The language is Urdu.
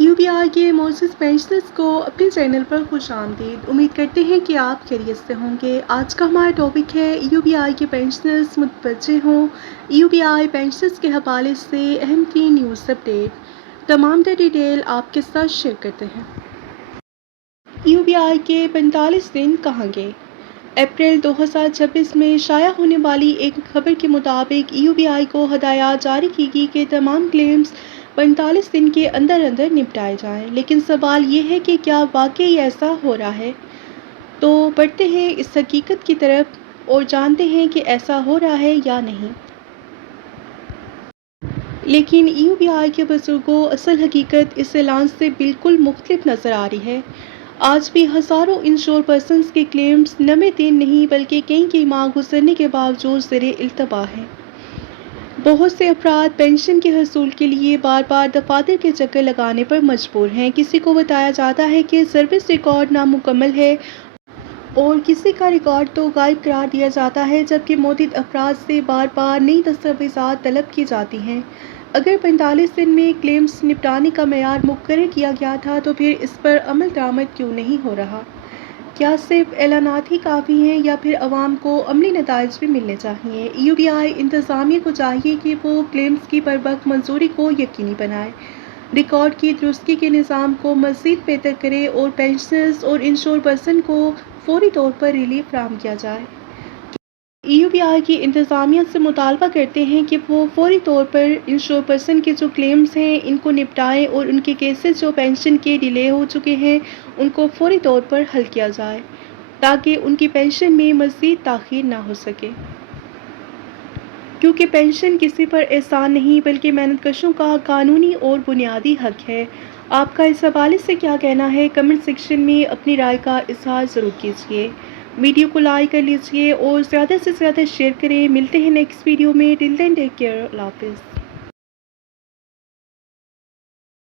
UBI کے معزز پینشنرز کو اپنے چینل پر خوش آمدید۔ امید کرتے ہیں کہ آپ خیریت سے ہوں گے۔ آج کا ہمارا ٹاپک ہے UBI کے پینشنرز متوجہ ہوں۔ UBI پینشنرز کے حوالے سے اہم ترین نیوز اپڈیٹ، تمام ڈیٹیل آپ کے ساتھ شیئر کرتے ہیں۔ UBI کے 45 دن کہاں گئے؟ اپریل 2026 میں شائع ہونے والی ایک خبر کے مطابق UBI کو ہدایات جاری کی گئی کہ تمام کلیمز 45 دن کے اندر اندر نپٹائے جائیں، لیکن سوال یہ ہے کہ کیا واقعی ایسا ہو رہا ہے؟ تو بڑھتے ہیں اس حقیقت کی طرف اور جانتے ہیں کہ ایسا ہو رہا ہے یا نہیں۔ لیکن UBI کے بزرگوں، اصل حقیقت اس اعلان سے بالکل مختلف نظر آ رہی ہے۔ آج بھی ہزاروں انشور پرسنز کے کلیمز 90 دن نہیں بلکہ کئی ماہ گزرنے کے باوجود زیر التوا ہیں۔ بہت سے افراد پینشن کے حصول کے لیے بار بار دفاتر کے چکر لگانے پر مجبور ہیں۔ کسی کو بتایا جاتا ہے کہ سروس ریکارڈ نامکمل ہے اور کسی کا ریکارڈ تو غائب قرار دیا جاتا ہے، جبکہ متعدد افراد سے بار بار نئی دستاویزات طلب کی جاتی ہیں۔ اگر 45 دن میں کلیمز نپٹانے کا معیار مقرر کیا گیا تھا تو پھر اس پر عمل درآمد کیوں نہیں ہو رہا؟ کیا صرف اعلانات ہی کافی ہیں یا پھر عوام کو عملی نتائج بھی ملنے چاہیے؟ UBI انتظامیہ کو چاہیے کہ وہ کلیمز کی بروقت منظوری کو یقینی بنائے، ریکارڈ کی درستگی کے نظام کو مزید بہتر کرے اور پینشنرز اور انشور پرسن کو فوری طور پر ریلیف فراہم کیا جائے۔ UBI کی انتظامیہ سے مطالبہ کرتے ہیں کہ وہ فوری طور پر انشور پرسن کے جو کلیمز ہیں ان کو نپٹائیں اور ان کے کیسز جو پینشن کے ڈیلے ہو چکے ہیں ان کو فوری طور پر حل کیا جائے تاکہ ان کی پینشن میں مزید تاخیر نہ ہو سکے، کیونکہ پینشن کسی پر احسان نہیں بلکہ محنت کشوں کا قانونی اور بنیادی حق ہے۔ آپ کا اس حوالے سے کیا کہنا ہے؟ کمنٹ سیکشن میں اپنی رائے کا اظہار ضرور کیجیے۔ ویڈیو کو لائک کر لیجیے اور زیادہ سے زیادہ شیئر کریں۔ ملتے ہیں نیکسٹ ویڈیو میں۔ ٹل دین ٹیک کیئر۔ اللہ حافظ۔